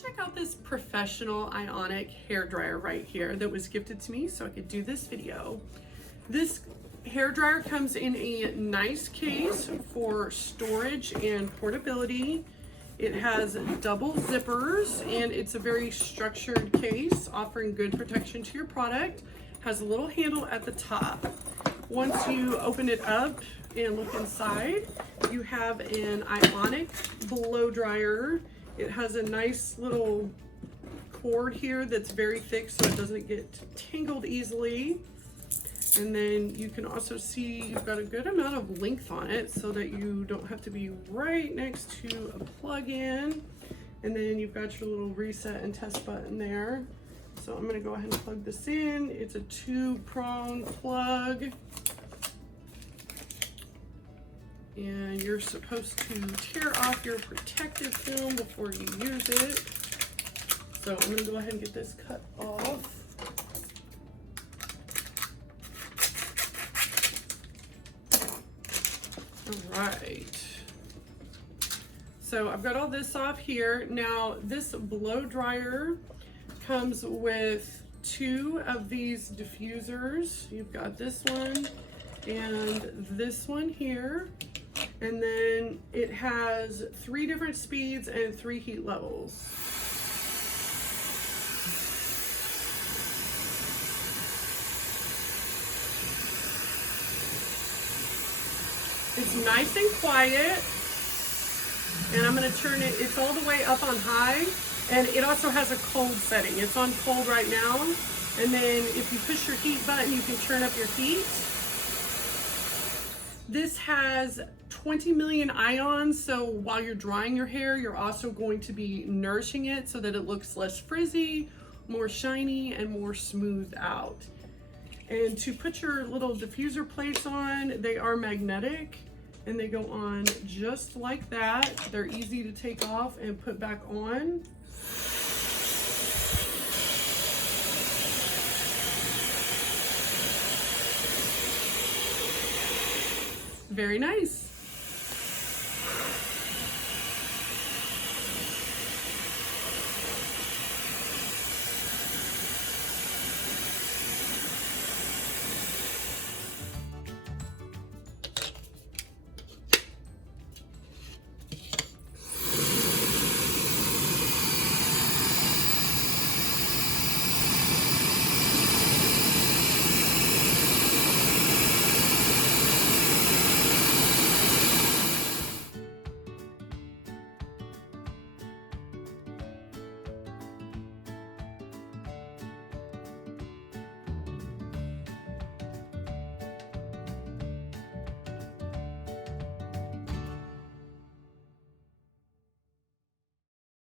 Check out this professional ionic hair dryer right here that was gifted to me so I could do this video. This hair dryer comes in a nice case for storage and portability. It has double zippers and it's a very structured case offering good protection to your product. Has a little handle at the top. Once you open it up and look inside, you have an ionic blow dryer. It has a nice little cord here that's very thick so it doesn't get tangled easily. And then you can also see you've got a good amount of length on it so that you don't have to be right next to a plug-in. And then you've got your little reset and test button there. So I'm gonna go ahead and plug this in. It's a 2-prong plug. And you're supposed to tear off your protective film before you use it. So I'm gonna go ahead and get this cut off. All right. So I've got all this off here. Now this blow dryer comes with 2 of these diffusers. You've got this one and this one here. And then it has 3 different speeds and 3 heat levels. It's nice and quiet. And I'm gonna turn it, it's all the way up on high. And it also has a cold setting. It's on cold right now. And then if you push your heat button, you can turn up your heat. This has 20 million ions, so while you're drying your hair, you're also going to be nourishing it so that it looks less frizzy, more shiny, and more smoothed out. And to put your little diffuser plates on, they are magnetic and they go on just like that. They're easy to take off and put back on. Very nice.